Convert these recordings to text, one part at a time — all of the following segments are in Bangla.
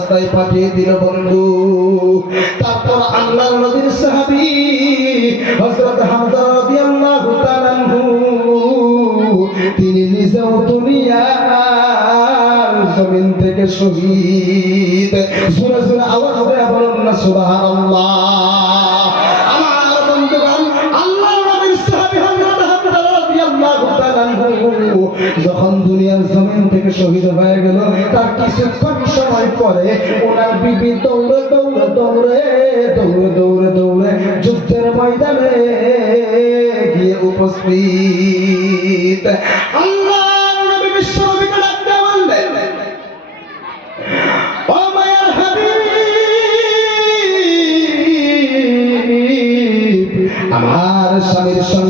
রাস্তায় পাঠিয়ে দিল বন্ধু। তারপর আল্লাহর নবীর সাহাবী হযরত হামজা রাদিয়াল্লাহু তাআলা তিনি নিজেও দুনিয়া জমিন থেকে শহীদ। সুরে সুরে আওয়াজ হবে, বলুন না সুবহানাল্লাহ। যখন দুনিয়ার জমিন থেকে শহীদ হয়ে গেল, তার কিছুক্ষণ সময় পরে ওনার বিবি দৌড়ে দৌড়ে দৌড়ে দৌড়ে দৌড়ে দৌড়ে যুদ্ধের ময়দানে গিয়ে উপস্থিত। আমার স্বামীর সঙ্গে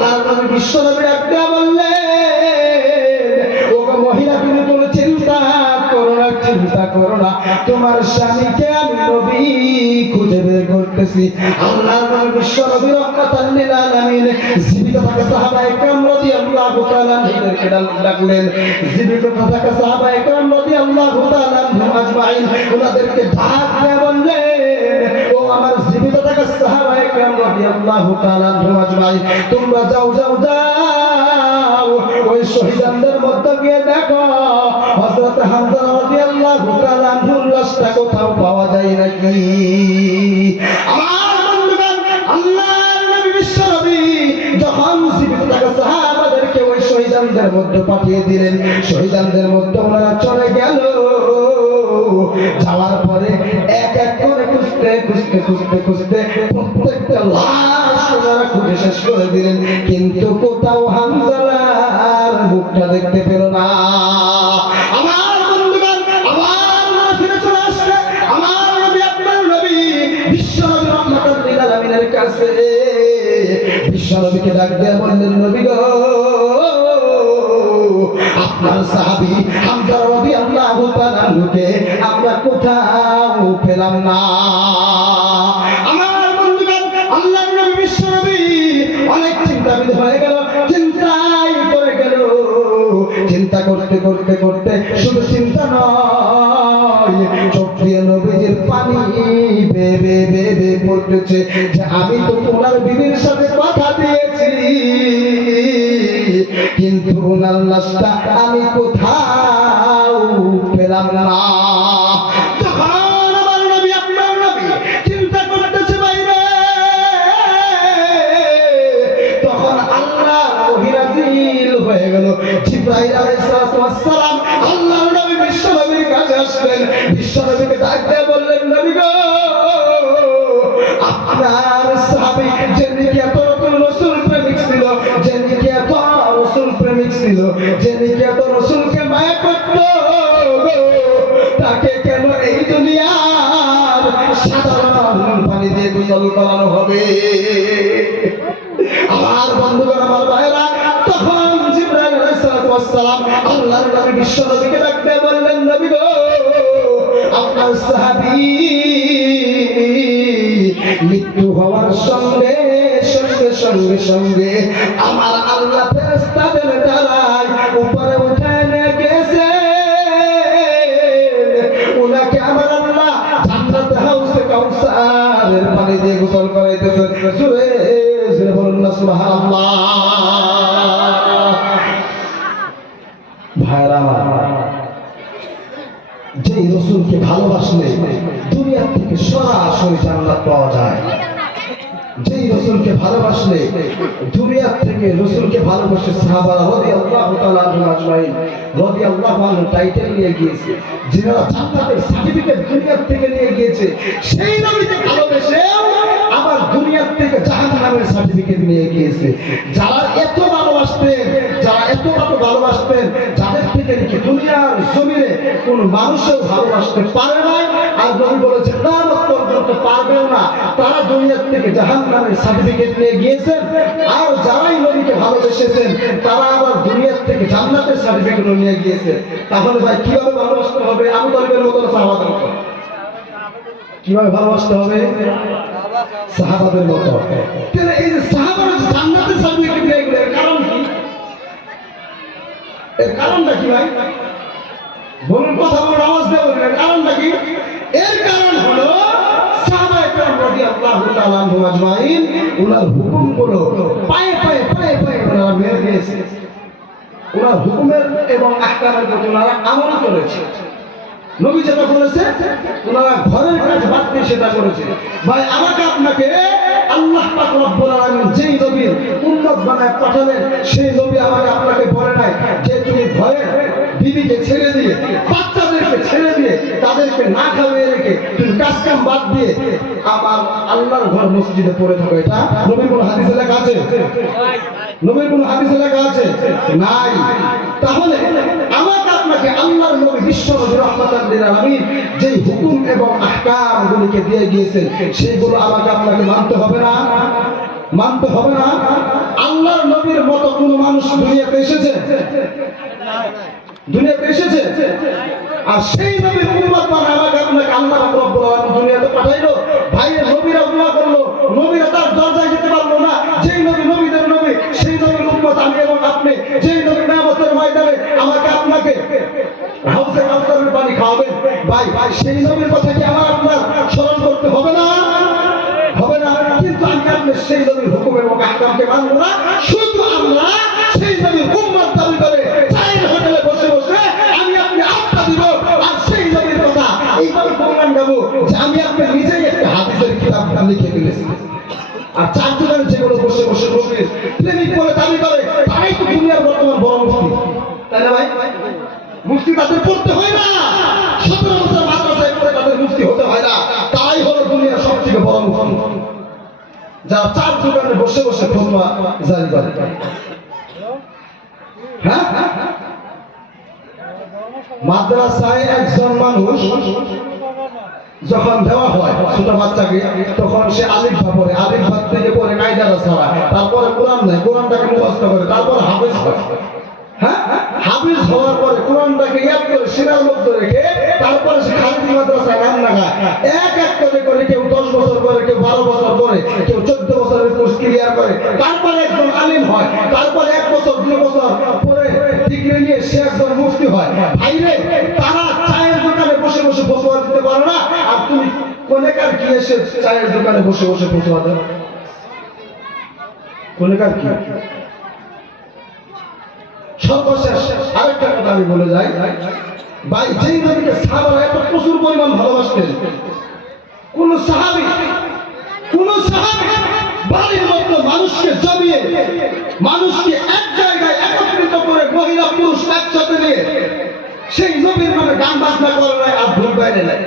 আল্লাহ নবী বিশ্ব নবী ডাকতে বললেন ও মহিলা, তুমি কোনো চিন্তা করো না, চিন্তা করো না। তোমার স্বামীকে আমি নবী খুঁজে বের করতেছি। আল্লাহ নবী বিশ্ব নবী রহমাতাল লিল আলামিন জীবিত থাকা সাহাবায়ে কেরাম রাদিয়াল্লাহু তাআলা আনহুদেরকে ডাকলেন। জীবিত থাকা সাহাবায়ে কেরাম রাদিয়াল্লাহু তাআলা আনহুম আজমাইন। ওনাদেরকে ডাক দিয়ে বললেন রাদিয়াল্লাহু তাআলা তোমরা যাও যাও যাও। ওই শহীদদের মধ্যে গিয়ে দেখো, হযরত হামজা রাদিয়াল্লাহু তাআলা কোথাও পাওয়া যায় নাকি? আমার বন্ধুগণ, আল্লাহর নবী বিশ্ব নবী যখন সাহাবাদেরকে ওই শহীদদের মধ্যে পাঠিয়ে দিলেন শহীদদের মধ্যে ওনারা চলে গেল। যাওয়ার পরে এক এক করে খুঁজতে খুঁজতে খুঁজতে খুঁজতে প্রত্যেকটা লাশ খুঁজে শেষ করে দিলেন। কিন্তু কোথাও হামজালার মুখটা দেখতে পেল না। আমার আপনার বিশ্ব ডাক আপনার তাআলা আমরা কোথাও পেলাম না। নবী অনেক হয়ে চিন্তা করতে করতে করতে শুধু চিন্তা নয় নবীজির পানি পড়তেছে যে আমি তো তোমার বিবির সাথে কথা দিয়েছি। কিন্তু ওনার লাশটা আমি কোথাও পেলাম না। হয়ে আলাইহিস সালাম আল্লাহর নবী বিশ্ব কাছে আসলেন। বিশ্বনবীকে ডাক দিয়ে গোসল করানো হবে। আমার বন্ধুগণ, আমার ভাইরা তখন জিব্রাইল আলাইহিসসালাম আল্লাহর নবী বিশ্ব নবীকে ডাকতে বললেন, নবী গো, আপনার সাহাবী মৃত্যু হওয়ার সঙ্গে সঙ্গে সঙ্গে সঙ্গে আমার ভালোবাসলে দুনিয়ার থেকে সরাসরি জান্নাত পাওয়া যায়। যেই রসুলকে ভালোবাসলে দুনিয়ার থেকে রসুলকে ভালোবাসে সাহাবারা রদি আল্লাহ আজমাইন। রদি আল্লাহ টাইটেল নিয়ে গিয়েছে। যারা জান্নাতের সার্টিফিকেট দুনিয়ার থেকে নিয়ে গিয়েছে, সেই নবীকে ভালোবেসে আবার দুনিয়ার থেকে জাহান্নামের সার্টিফিকেট নিয়ে গিয়েছে। যারা এত ভালোবাসতেন, যারা এত ভালোবাসতেন মানুষও ভালোবাসতে পারে না আর নবী বলেছে না পর্যন্ত পারবেও না। তারা দুনিয়ার থেকে জাহান্নামের সার্টিফিকেট নিয়ে গিয়েছেন। আর যারাই নবীকে ভালোবেসেছেন, তারা আবার দুনিয়ার থেকে জান্নাতের সার্টিফিকেট নিয়ে গিয়েছে। তাহলে ভাই, কীভাবে ভালোবাসতে হবে? আমি তলিবের মতো সাহাবাদের মতো। কীভাবে ভালোবাসতে হবে? সাহাবাদের মতো। তাহলে এই যে সাহাবারা জান্নাতের সার্টিফিকেট নিয়ে কারণ কি? এর কারণটা কি ভাই? করেছে। নবী যেটা বলেছে ওনারা সেটা করেছে। ভাই আল্লাহ পাক যেই বানায় পাঠালেন, সেই নবী আমাকে বাদ দিয়ে আমার আল্লাহর ঘর মসজিদে পড়ে থাকো। এটা নবীর লেখা আছে। নবীর কোন লেখা আছে, নাই। তাহলে আমাকে আপনাকে আল্লাহর নবী বিশ্ব যেই হুকুম এবং আহকামগুলিকে দিয়ে গিয়েছেন সেগুলো আমাকে আপনাকে মানতে হবে না। মানতে হবে না। আল্লাহর নবীর মতো কোন মানুষ দুনিয়াতে এসেছে? দুনিয়াতে এসেছে? আর সেই নবীর উম্মত মানে আমাকে আপনাকে আল্লাহ রব্বুল দুনিয়াতে পাঠাইলো। ভাইয়ের নবীরা দোয়া করল, নবীরা তার দরজায় যেতে পারল না। যেই নবী নবীদের নবী, সেই নবীর উম্মত আমি এবং আপনি। যেই নবী নামতের ময়দানে আমাকে আপনাকে হাউসে পানি খাওয়াবেন। ভাই ভাই, সেই নবীর কথা কি আমার আপনার স্মরণ করতে হবে না? হবে না। কিন্তু আমি আপনি সেই নবীর হুকুম এবং আহকামকে মানবো না। কিতাব লিখে ফেলেছি। আর চার দোকানে বসে বসে নবীর প্রেমিক দাবি করে তো দুনিয়ার বর্তমান বড় মুফতি। তাই না ভাই? মুফতি তাদের হয় না। সতেরো বছর মাদ্রাসায় পড়ে তাদের মুফতি হতে হয় না। হলো দুনিয়ার সব থেকে বড় মুফতি। যারা চার দোকানে বসে বসে ফতোয়া জারি করে। হ্যাঁ? মাদ্রাসায় একজন মানুষ যখন দেওয়া হয় ছোট বাচ্চাকে, তখন সে আলিফ পড়ে, আলিফ থেকে পড়ে কায়দারা ছাড়া। তারপরে কোরআন নেয় কোরআনটাকে মুখস্থ করে, তারপরে হাফেজ হয়। হ্যাঁ? হাফিজ হওয়ার পরে কোরআনটাকে ইয়াদ করে সিনার মধ্যে রেখে, তারপরে সে খালিদি মাদ্রাসায় নাম লাগায় এক এক করে করে কেউ দশ বছর করে, কেউ বারো বছর করে, কেউ চোদ্দ বছরের কোর্স ক্লিয়ার করে। তারপরে একজন আলিম হয়, তারপরে এক বছর, দুই বছর পরে ডিগ্রি নিয়ে সে একজন মুফতি হয়। ভাইরে, তারা চায়ের দোকানে বসে বসে ফতোয়া দিতে পারো না আর তুমি কোনেকার কি এসে চায়ের দোকানে বসে বসে ফতোয়া দেও কোনেকার কি? সর্বশেষ আরেকটা কথা আমি বলে যাই। ভাই, যেই নবীকে সাহাবারা এত প্রচুর পরিমাণ ভালোবাসতেন, কোন সাহাবি কোন সাহাবি বাড়ির মতো মানুষকে জমিয়ে, মানুষকে এক জায়গায় একত্রিত করে মহিলা পুরুষ একসাথে নিয়ে সেই নবীর নামে গান বাজনা করে নাই আর ভুল বাইরে নাই।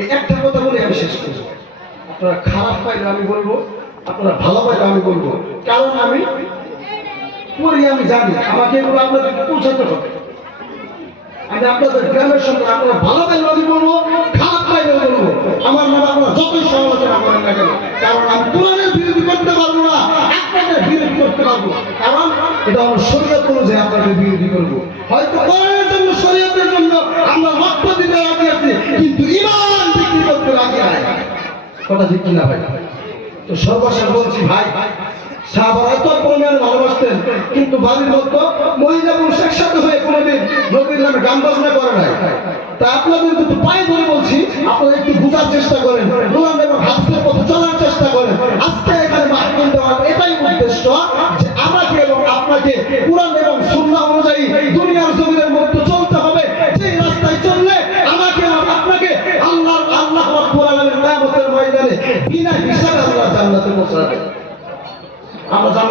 এই একটা কথা বলে আমি শেষ করব। আপনারা খারাপ পাইলে আমি বলব, আপনারা ভালো পাইলে আমি বলব। কারণ আমি পড়ি আমি জানি আমাকে এগুলো পৌঁছাতে হবে। আমি আপনাদের গ্রামের সঙ্গে আপনারা ভালো পাইলে আমি বলব, খারাপ পাইলে বলব। আমার নামে আপনারা যতই সমালোচনা করেন না কেন, কারণ আমি কোরআনের বিরোধী করতে পারব না আপনাদের বিরোধী করতে পারব। কারণ এটা আমার শরীয়ত অনুযায়ী আপনাদের বিরোধী করব। হয়তো কোরআনের জন্য, শরীয়তের জন্য আমরা রক্ত দিতে কথা ঠিক ভাই? তো সর্বশেষ বলছি, ভাই কিন্তু মতো মহিলা হয়ে গান বাজনা করে তা আপনাদের কিন্তু পায়ে ধরে বলছি, আপনারা একটু বোঝার চেষ্টা করেন এবং চলার চেষ্টা করেন।